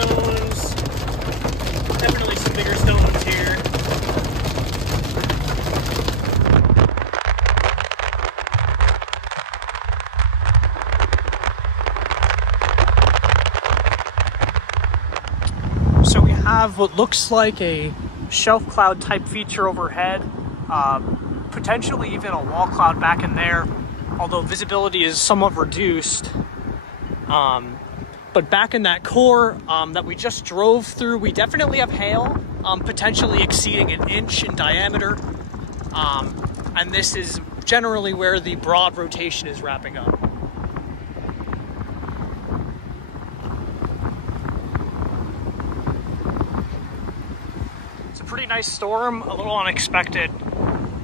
stones. Definitely some bigger stones here. So we have what looks like a shelf cloud type feature overhead, potentially even a wall cloud back in there, although visibility is somewhat reduced. But back in that core that we just drove through, we definitely have hail, potentially exceeding 1 inch in diameter. And this is generally where the broad rotation is wrapping up. Pretty nice storm, a little unexpected.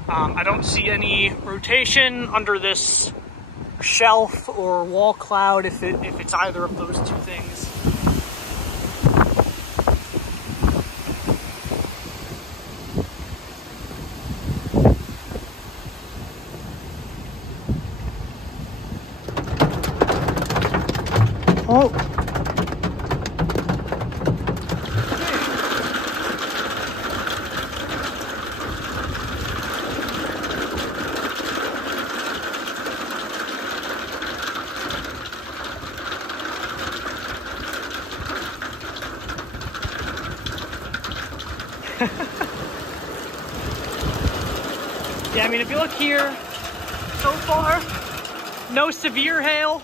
I don't see any rotation under this shelf or wall cloud if it's either of those two things. Oh. Yeah, I mean, if you look here, so far, no severe hail.